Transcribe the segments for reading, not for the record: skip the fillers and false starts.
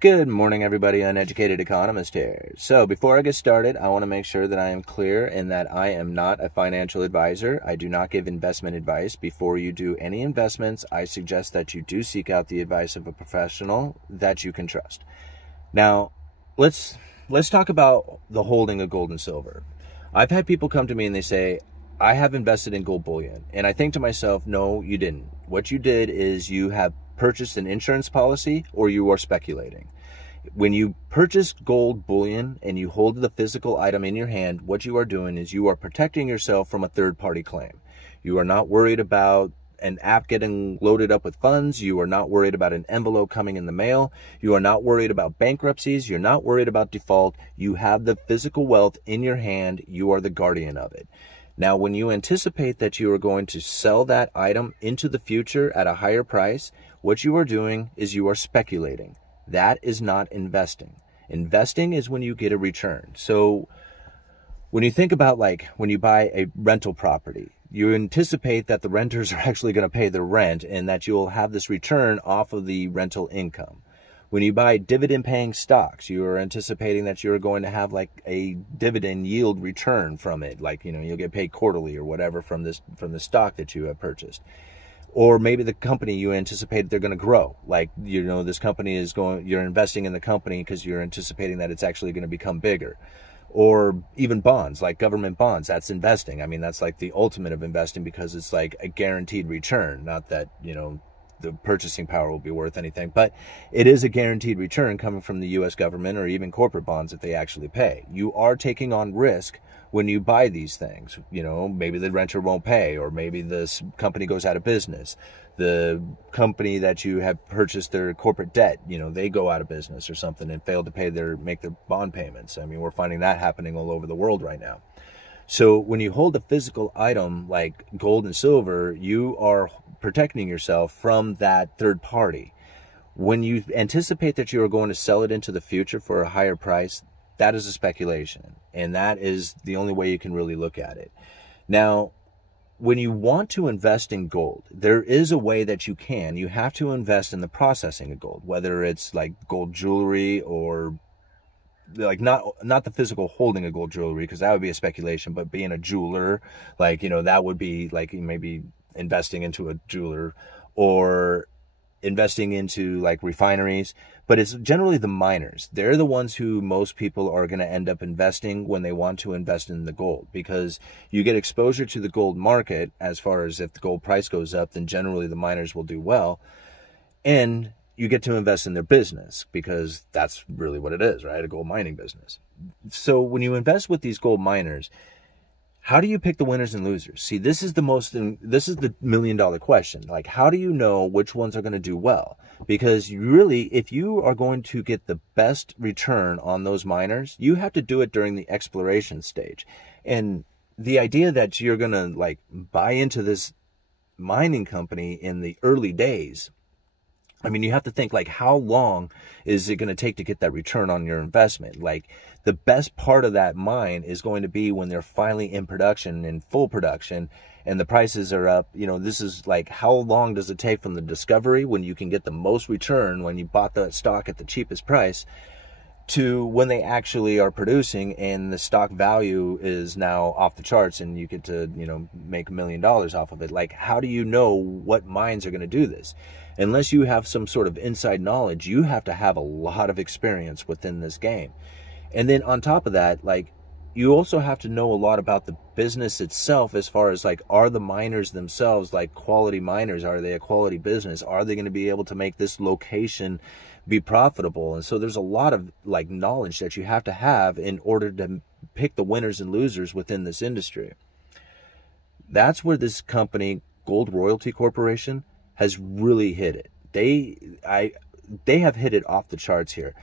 Good morning, everybody. Uneducated Economist here. So before I get started, I want to make sure that I am clear in that I am not a financial advisor. I do not give investment advice. Before you do any investments, I suggest that you do seek out the advice of a professional that you can trust. Now, let's talk about the holding of gold and silver. I've had people come to me and they say, I have invested in gold bullion. And I think to myself, no, you didn't. What you did is you have purchased an insurance policy or you are speculating. When you purchase gold bullion and you hold the physical item in your hand, what you are doing is you are protecting yourself from a third-party claim. You are not worried about an app getting loaded up with funds. You are not worried about an envelope coming in the mail. You are not worried about bankruptcies. You're not worried about default. You have the physical wealth in your hand. You are the guardian of it. Now, when you anticipate that you are going to sell that item into the future at a higher price, what you are doing is you are speculating. That is not investing. Investing is when you get a return. So when you think about when you buy a rental property, you anticipate that the renters are actually going to pay their rent and that you'll have this return off of the rental income. When you buy dividend-paying stocks, you are anticipating that you're going to have a dividend yield return from it. You'll get paid quarterly or whatever from the stock that you have purchased. Or maybe the company you anticipate they're going to grow. This company is you're investing in the company because you're anticipating that it's actually going to become bigger. Or even bonds, like government bonds, that's investing. I mean, that's the ultimate of investing because it's a guaranteed return. Not that, the purchasing power will be worth anything, but it is a guaranteed return coming from the U.S. government or even corporate bonds if they actually pay. You are taking on risk when you buy these things. Maybe the renter won't pay, or maybe this company goes out of business. The company that you have purchased their corporate debt, they go out of business or something and fail to make their bond payments. I mean, we're finding that happening all over the world right now. So when you hold a physical item like gold and silver, you are protecting yourself from that third party. When you anticipate that you are going to sell it into the future for a higher price, that is a speculation. And that is the only way you can really look at it. Now, when you want to invest in gold, there is a way that you can. You have to invest in the processing of gold, whether it's gold jewelry or not the physical holding of gold jewelry, because that would be a speculation, but being a jeweler, that would be maybe investing into a jeweler or investing into refineries. But it's generally the miners. They're the ones who most people are going to end up investing when they want to invest in the gold, because you get exposure to the gold market. As far as if the gold price goes up, then generally the miners will do well. And you get to invest in their business, because that's really what it is, right? A gold mining business. So when you invest with these gold miners, how do you pick the winners and losers? See, this is the $1 million question. How do you know which ones are going to do well? Because if you are going to get the best return on those miners, you have to do it during the exploration stage. And the idea that you're going to buy into this mining company in the early days, I mean, you have to think how long is it going to take to get that return on your investment? The best part of that mine is going to be when they're finally in production, in full production, and the prices are up. This is how long does it take from the discovery, when you can get the most return when you bought the stock at the cheapest price, to when they actually are producing and the stock value is now off the charts and you get to, make $1 million off of it. How do you know what mines are going to do this? Unless you have some sort of inside knowledge, you have to have a lot of experience within this game. And then on top of that, you also have to know a lot about the business itself, as far as are the miners themselves quality miners? Are they a quality business? Are they going to be able to make this location be profitable? And so there's a lot of knowledge that you have to have in order to pick the winners and losers within this industry. That's where this company, Gold Royalty Corporation, has really hit it. They have hit it off the charts here.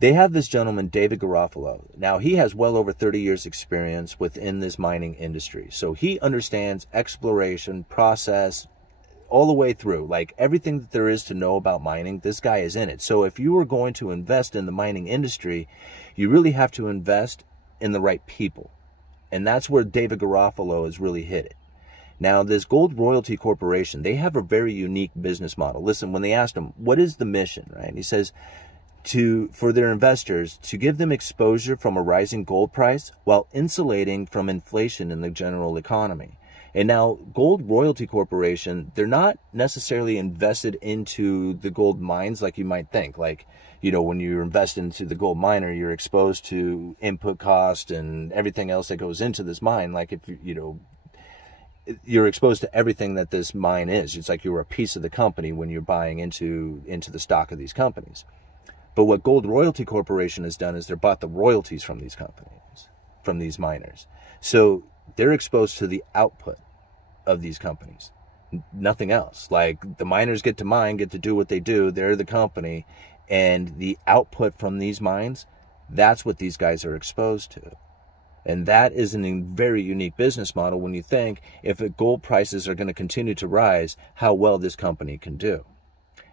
They have this gentleman, David Garofalo. Now, he has well over 30 years experience within this mining industry. So he understands exploration, process, all the way through. Everything that there is to know about mining, this guy is in it. So if you are going to invest in the mining industry, you really have to invest in the right people. And that's where David Garofalo has really hit it. Now, this Gold Royalty Corporation, they have a very unique business model. Listen, when they asked him, what is the mission, right? And he says, for their investors to give them exposure from a rising gold price while insulating from inflation in the general economy. And now Gold Royalty Corporation, they're not necessarily invested into the gold mines like you might think. Like, you know, when you invest into the gold miner, you're exposed to input cost and everything else that goes into this mine. Like if you know, you're exposed to everything that this mine is. It's like you're a piece of the company when you're buying into the stock of these companies. But what Gold Royalty Corporation has done is they're bought the royalties from these companies, from these miners. So they're exposed to the output of these companies, nothing else. Like the miners get to mine, get to do what they do. They're the company, and the output from these mines, that's what these guys are exposed to. And that is a very unique business model when you think if gold prices are going to continue to rise, how well this company can do.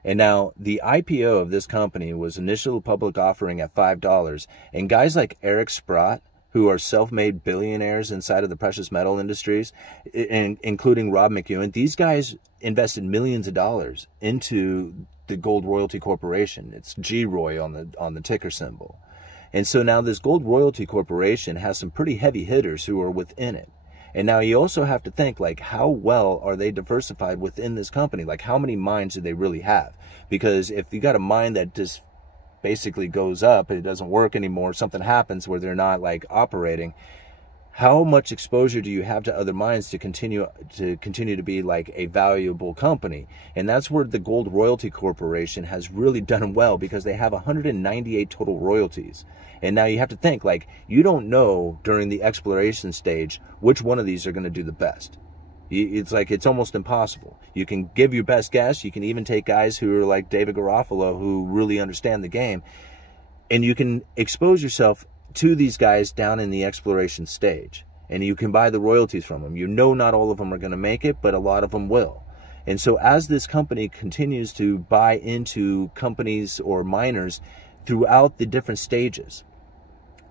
And now the IPO of this company was initial public offering at $5. And guys like Eric Sprott, who are self-made billionaires inside of the precious metal industries, including Rob McEwen, these guys invested millions of dollars into the Gold Royalty Corporation. It's GROY on the ticker symbol. And so now this Gold Royalty Corporation has some pretty heavy hitters who are within it. And now you also have to think, like, how well are they diversified within this company? Like, how many mines do they really have? Because if you got a mine that just basically goes up, it doesn't work anymore, something happens where they're not like operating, how much exposure do you have to other mines to continue to be like a valuable company? And that's where the Gold Royalty Corporation has really done well, because they have 198 total royalties. And now you have to think, like, you don't know during the exploration stage which one of these are going to do the best. It's like, it's almost impossible. You can give your best guess. You can even take guys who are like David Garofalo, who really understand the game, and you can expose yourself to these guys down in the exploration stage, and you can buy the royalties from them. You know, not all of them are going to make it, but a lot of them will. And so as this company continues to buy into companies or miners throughout the different stages,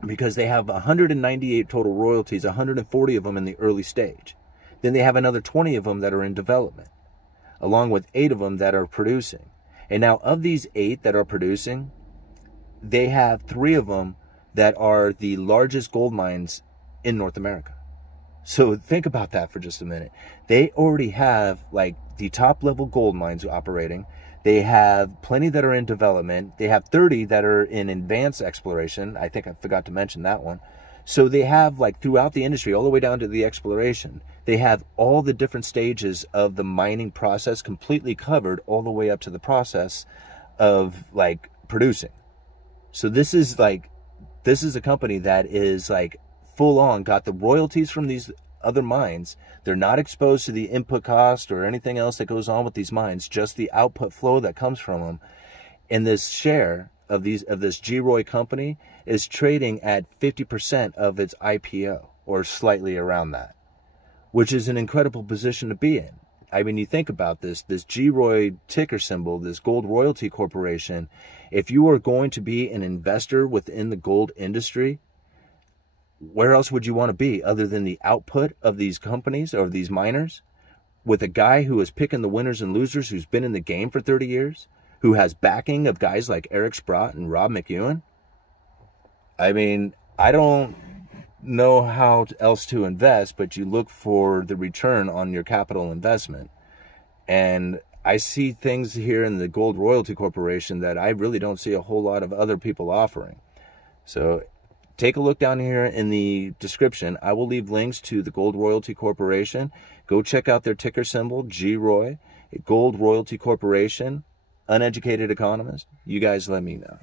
because they have 198 total royalties, 140 of them in the early stage. Then they have another 20 of them that are in development, along with 8 of them that are producing. And now of these 8 that are producing, they have 3 of them that are the largest gold mines in North America. So think about that for just a minute. They already have like the top level gold mines operating. They have plenty that are in development. They have 30 that are in advanced exploration. I think I forgot to mention that one. So they have, like, throughout the industry, all the way down to the exploration, they have all the different stages of the mining process completely covered, all the way up to the process of like producing. So this is a company that is like full on got the royalties from these other mines. They're not exposed to the input cost or anything else that goes on with these mines, just the output flow that comes from them. And this share of this GROY company is trading at 50% of its IPO, or slightly around that, which is an incredible position to be in. I mean, you think about this GROY ticker symbol, this Gold Royalty Corporation, if you are going to be an investor within the gold industry, where else would you want to be other than the output of these companies or these miners, with a guy who is picking the winners and losers, who's been in the game for 30 years, who has backing of guys like Eric Sprott and Rob McEwen? I mean, I don't know how else to invest, but you look for the return on your capital investment. And I see things here in the Gold Royalty Corporation that I really don't see a whole lot of other people offering. So take a look down here in the description. I will leave links to the Gold Royalty Corporation. Go check out their ticker symbol, GROY, Gold Royalty Corporation, Uneducated Economist. You guys let me know.